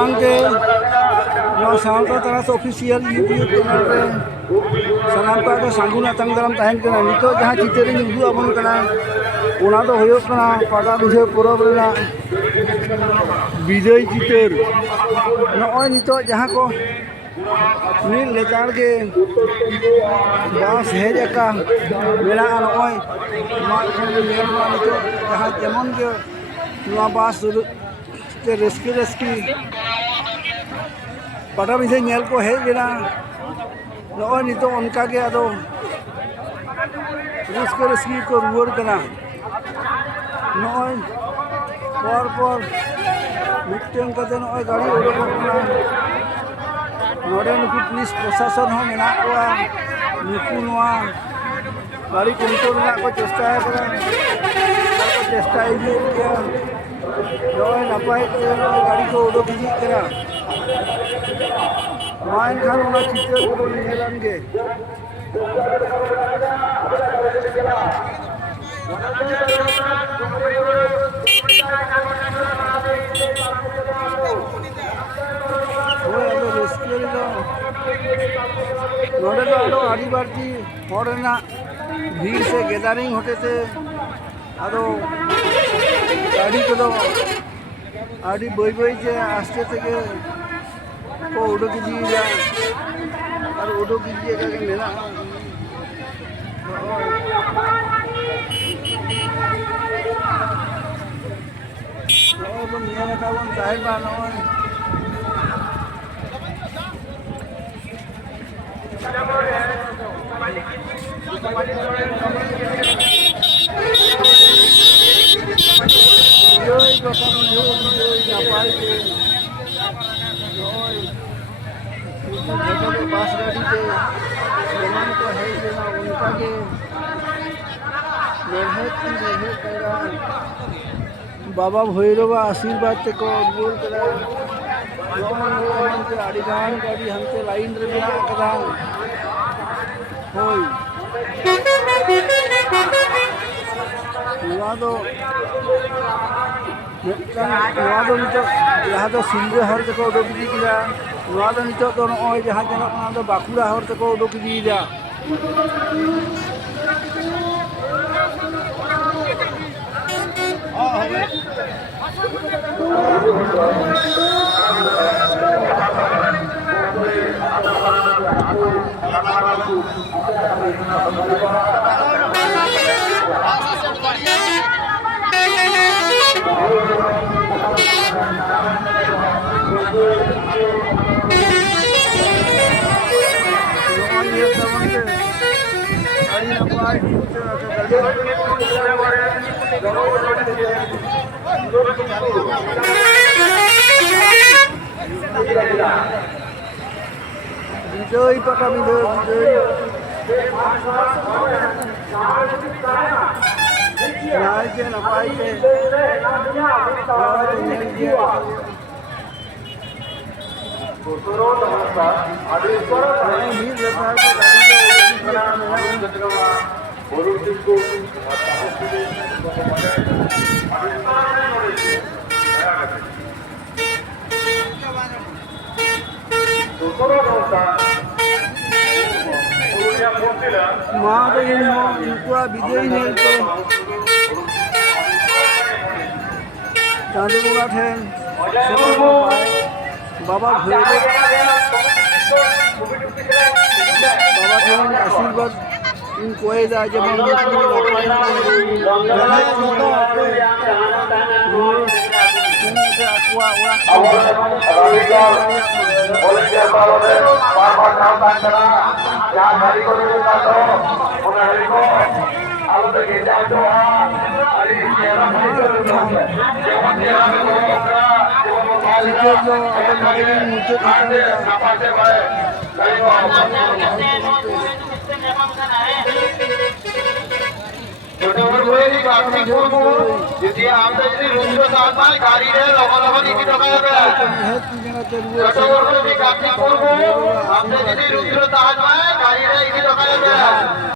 मांग के सावता तरास ऑफिशियल यूट्यूब चैनल रे सानाम का सांगुन आतंग दाराम तहन कना नितो जहां चित्र उदू आबन कना ओना दो होयो कना पाटा बिझे परब रेना विजय चित्र नय नितो जहां को नील लेतार के बास हेज का मेरा नय मा नितो जहां जेमन के बास ते रस्की रस्की पाटा बिझे नेल को हेज लेना नय नितो उनका के आदो रस्की रस्की को रुवर कना नय पर मिट्टन कते नय गाड़ी उड़ो कना नोडे नुकु पुलिस प्रशासन हो मेना कोआ नुकु नोआ गाड़ी कंट्रोल ना को चेष्टा करा को चेष्टा इदी किया नय नपाय के गाड़ी को उड़ो बिजी करा माइन खान ओना चित्र को नेलान गे आड़ी बाड़ी हड़ना भीड़ से गैदारिंग होते अदो गाड़ी को आड़ी बई बई जे आस्ते থেকে को उडोक दिया और उडोक दिए का मेना तो मिया का बन साहेब बानो बास गाड़ी के को है उनका के मेहनत बाबा भैरव आशीर्वाद ते को बोल करा आड़ी गान गाड़ी हमसे लाइन रे बिना कदा होय नवा दो नितो जहाँ तो सिंगे हर तक उडोक दिया नवा दो नितो तो नय जहाँ जन दो बाकुड़ा हर तक उडोक दिया विजय पाटा विजय न्याय के नपाई के माँ तो इनको विजयी नेल को चांदू बोला थे बाबा भैरव बाबा के आशीर्वाद इनको जा जब যদি আমরা যদি রুদ্র সালমান গাড়ি রে লগন ইকি টাকা হবে যত বড় যদি গাড়ি করব আমরা যদি রুদ্র সালমান গাড়ি রে ইকি টাকা হবে